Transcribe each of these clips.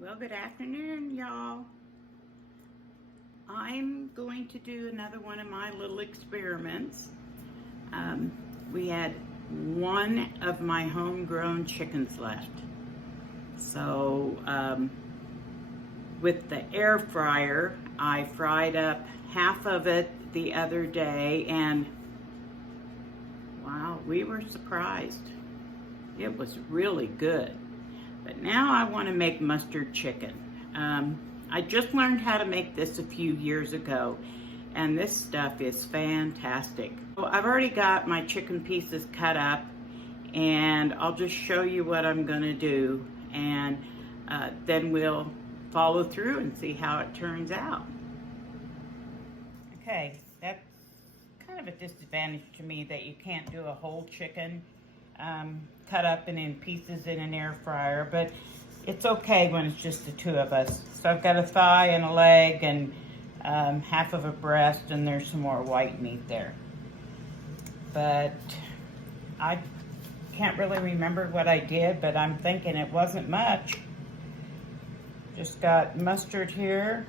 Well, good afternoon, y'all. I'm going to do another one of my little experiments. We had one of my homegrown chickens left. So with the air fryer, I fried up half of it the other day, and wow, we were surprised. It was really good. But now I want to make mustard chicken. I just learned how to make this a few years ago, and this stuff is fantastic. So I've already got my chicken pieces cut up, and I'll just show you what I'm going to do, and then we'll follow through and see how it turns out. Okay, that's kind of a disadvantage to me that you can't do a whole chicken cut up and in pieces in an air fryer, but it's okay when it's just the two of us. So I've got a thigh and a leg and half of a breast, and there's some more white meat there. But I can't really remember what I did, but I'm thinking it wasn't much. Just got mustard here.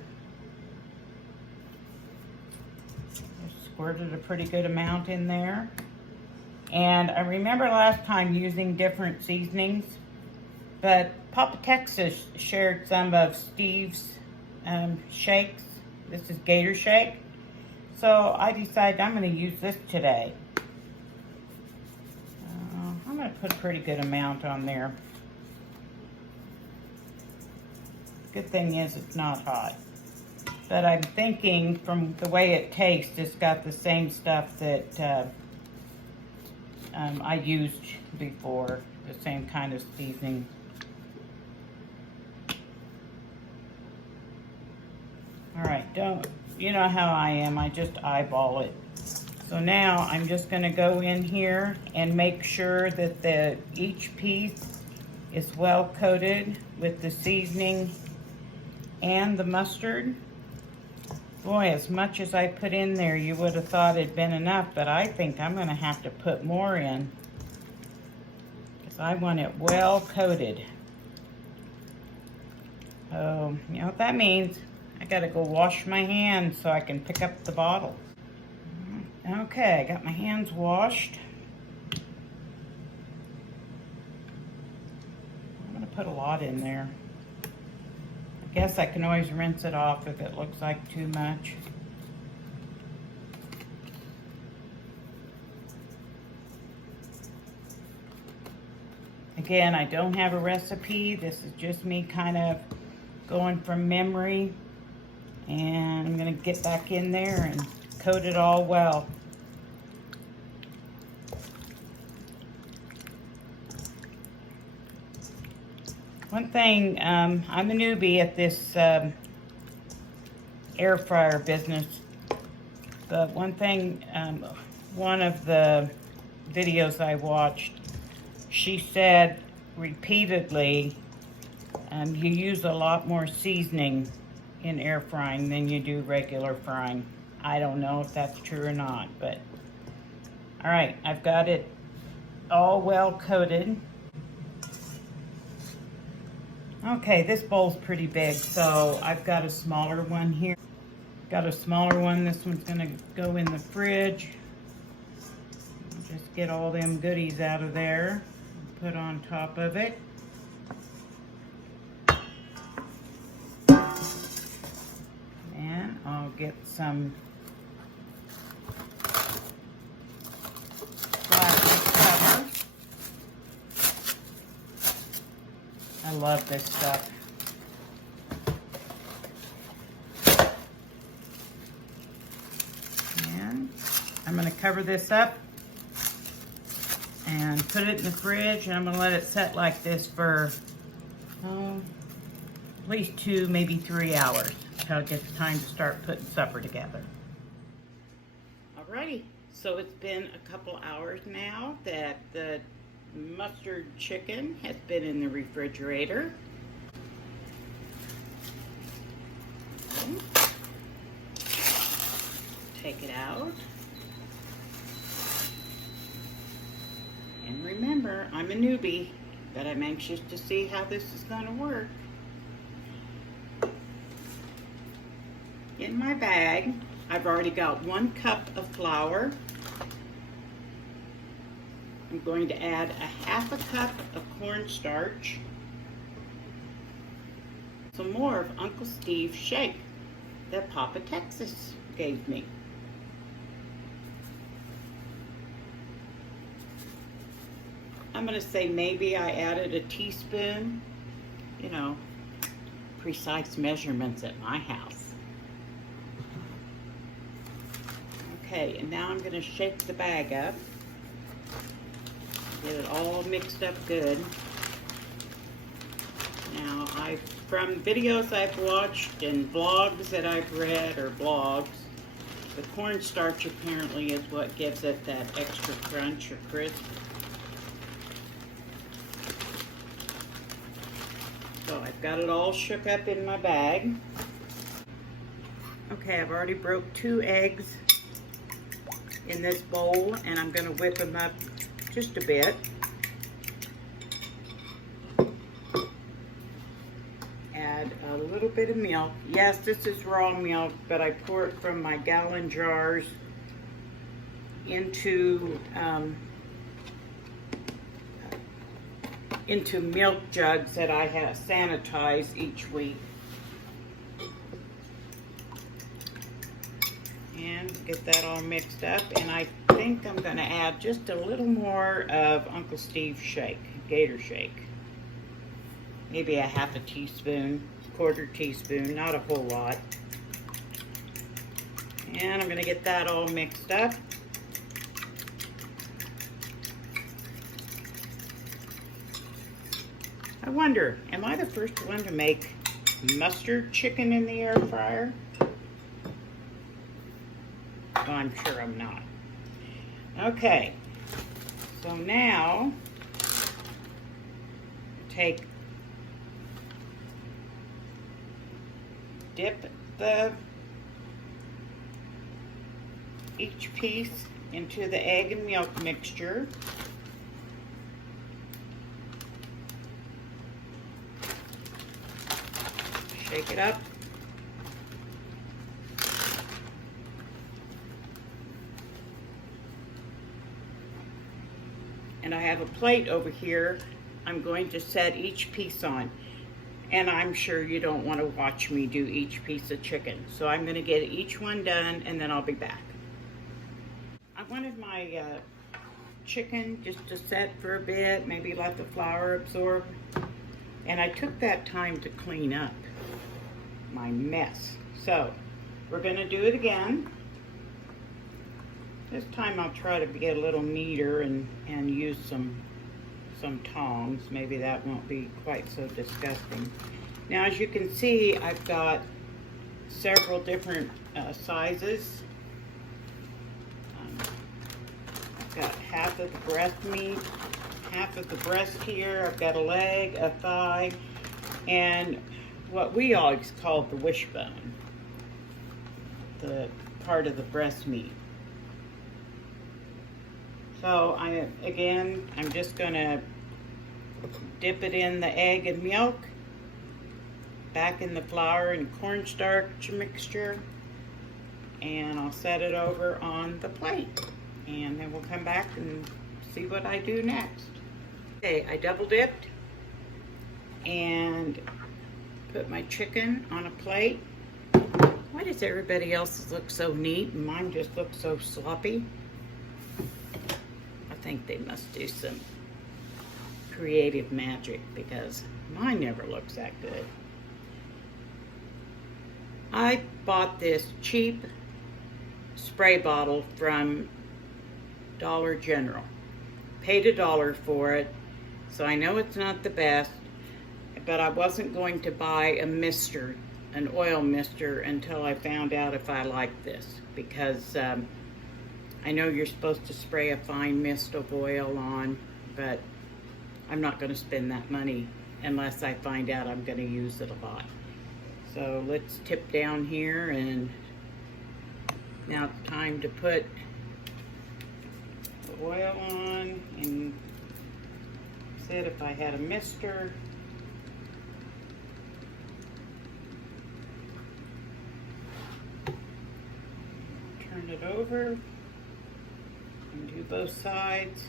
Squirted a pretty good amount in there. And I remember last time using different seasonings, but Papa Texas shared some of Steve's shakes. This is Gator Shake. So I decided I'm going to use this today. I'm going to put a pretty good amount on there. Good thing is it's not hot. But I'm thinking from the way it tastes, it's got the same stuff that I used before, the same kind of seasoning. All right, you know how I am, I just eyeball it. So now I'm just gonna go in here and make sure that each piece is well coated with the seasoning and the mustard. Boy, as much as I put in there, you would have thought it'd been enough, but I think I'm gonna have to put more in because I want it well coated. Oh, you know what that means? I gotta go wash my hands so I can pick up the bottle. Okay, I got my hands washed. I'm gonna put a lot in there. I guess I can always rinse it off if it looks like too much. Again, I don't have a recipe. This is just me kind of going from memory. And I'm gonna get back in there and coat it all well. One thing, I'm a newbie at this air fryer business, but one thing, one of the videos I watched, she said repeatedly, you use a lot more seasoning in air frying than you do regular frying. I don't know if that's true or not, but all right, I've got it all well coated. Okay, this bowl's pretty big, so I've got a smaller one here. Got a smaller one. This one's gonna go in the fridge. Just get all them goodies out of there, put on top of it. And I'll get some plastic cover. I love this stuff. And I'm going to cover this up and put it in the fridge, and I'm going to let it set like this for at least 2, maybe 3 hours until it gets time to start putting supper together. Alrighty, so it's been a couple hours now that the mustard chicken has been in the refrigerator. Take it out. And remember, I'm a newbie, but I'm anxious to see how this is going to work. in my bag, I've already got 1 cup of flour. I'm going to add a 1/2 cup of cornstarch, some more of Uncle Steve's shake that Papa Texas gave me. I'm going to say maybe I added a teaspoon, you know, precise measurements at my house. Okay, and now I'm going to shake the bag up. Get it all mixed up good. Now, from videos I've watched and blogs that I've read, or blogs, the cornstarch apparently is what gives it that extra crunch or crisp. So I've got it all shook up in my bag. Okay, I've already broke 2 eggs in this bowl, and I'm going to whip them up just a bit. Add a little bit of milk. Yes, this is raw milk, but I pour it from my gallon jars into milk jugs that I have sanitized each week. And get that all mixed up, and I think I'm going to add just a little more of Uncle Steve's shake, Gator shake. Maybe a 1/2 teaspoon, 1/4 teaspoon, not a whole lot. And I'm going to get that all mixed up. I wonder, am I the first one to make mustard chicken in the air fryer? Well, I'm sure I'm not. Okay, so now dip each piece into the egg and milk mixture. Shake it up. And I have a plate over here I'm going to set each piece on. And I'm sure you don't want to watch me do each piece of chicken. So I'm going to get each one done, and then I'll be back. I wanted my chicken just to set for a bit, maybe let the flour absorb. And I took that time to clean up my mess. So we're going to do it again. This time I'll try to get a little neater and use some tongs. Maybe that won't be quite so disgusting. Now, as you can see, I've got several different sizes. I've got 1/2 of the breast meat, 1/2 of the breast here. I've got a leg, a thigh, and what we always call the wishbone, the part of the breast meat. So I'm just going to dip it in the egg and milk, back in the flour and cornstarch mixture, and I'll set it over on the plate. And then we'll come back and see what I do next. Okay, I double dipped and put my chicken on a plate. Why does everybody else's look so neat and mine just looks so sloppy? I think they must do some creative magic because mine never looks that good. I bought this cheap spray bottle from Dollar General. Paid $1 for it, so I know it's not the best, but I wasn't going to buy a mister, an oil mister, until I found out if I liked this, because I know you're supposed to spray a fine mist of oil on, but I'm not going to spend that money unless I find out I'm going to use it a lot. So let's tip down here, and now it's time to put the oil on. And said if I had a mister, it over and do both sides.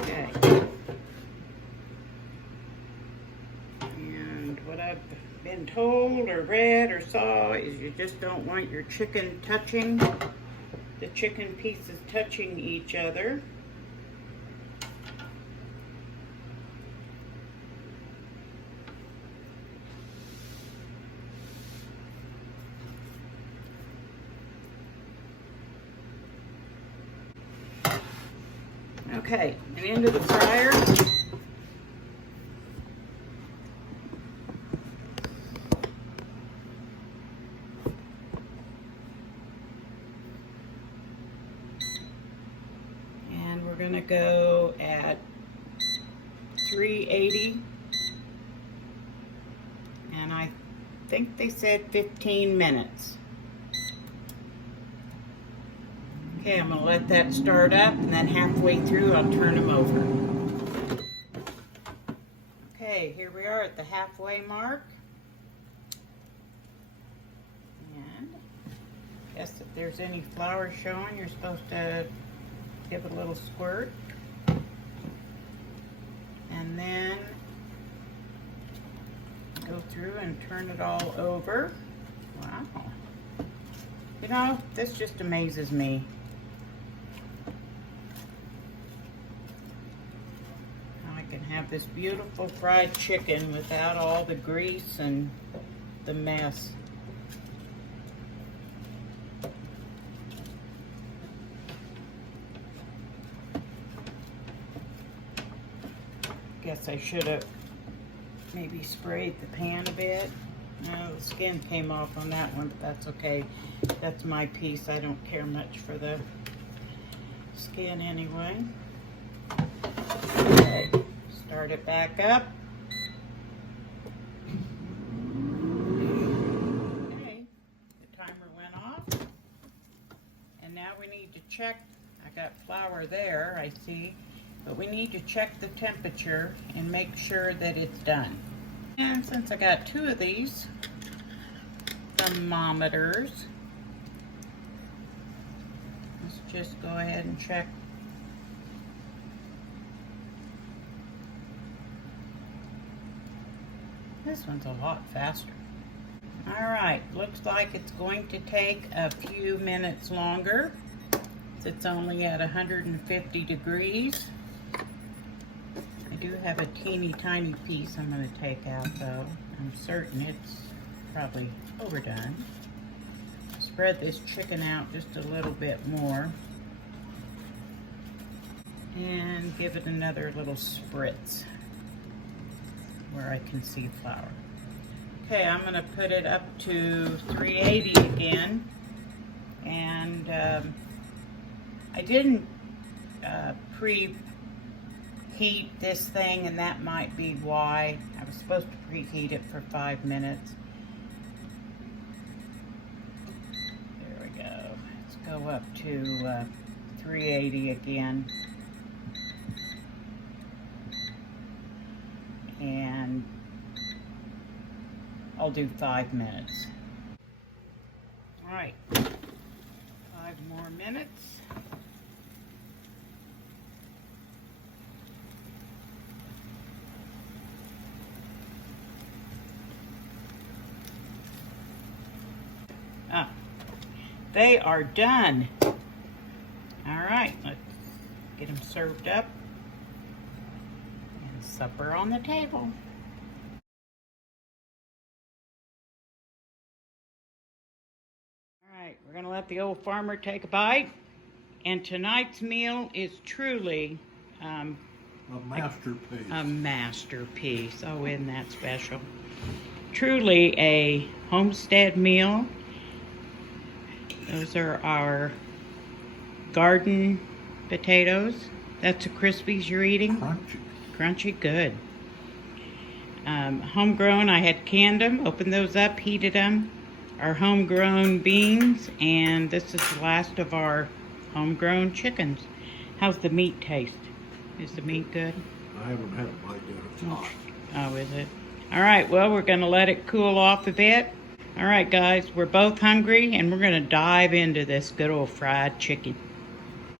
Okay. And what I've been told or read or saw is you just don't want your chicken touching, the chicken pieces touching each other. Okay, and into the fryer. And we're gonna go at 380. And I think they said 15 minutes. Okay, I'm gonna let that start up, and then halfway through I'll turn them over. Okay, here we are at the halfway mark. And I guess if there's any flour showing, you're supposed to give it a little squirt. And then go through and turn it all over. Wow. You know, this just amazes me. I can have this beautiful fried chicken without all the grease and the mess. Guess I should have maybe sprayed the pan a bit. No, the skin came off on that one, but that's okay. That's my piece. I don't care much for the skin anyway. Okay, start it back up. Okay, the timer went off. And now we need to check. I got flour there, I see. But we need to check the temperature and make sure that it's done. And since I got two of these thermometers, let's just go ahead and check. This one's a lot faster. All right, looks like it's going to take a few minutes longer. It's only at 150 degrees. I do have a teeny tiny piece I'm going to take out though. I'm certain it's probably overdone. Spread this chicken out just a little bit more. And give it another little spritz where I can see flour. Okay, I'm going to put it up to 380 again. And I didn't preheat this thing, and that might be why. I was supposed to preheat it for 5 minutes. There we go. Let's go up to 380 again. And I'll do 5 minutes. All right, 5 more minutes. Ah, they are done. All right, let's get them served up. And supper on the table. All right, we're gonna let the old farmer take a bite. And tonight's meal is truly a masterpiece. A masterpiece. Oh, isn't that special? Truly a homestead meal. Those are our garden potatoes. That's the Crispies you're eating? Crunchy. Crunchy, good. Homegrown, I had canned them, opened those up, heated them, our homegrown beans, and this is the last of our homegrown chickens. How's the meat taste? Is the meat good? I haven't had a bite yet. It's hot. Oh, is it? All right, well, we're going to let it cool off a bit. All right, guys, we're both hungry, and we're going to dive into this good old fried chicken.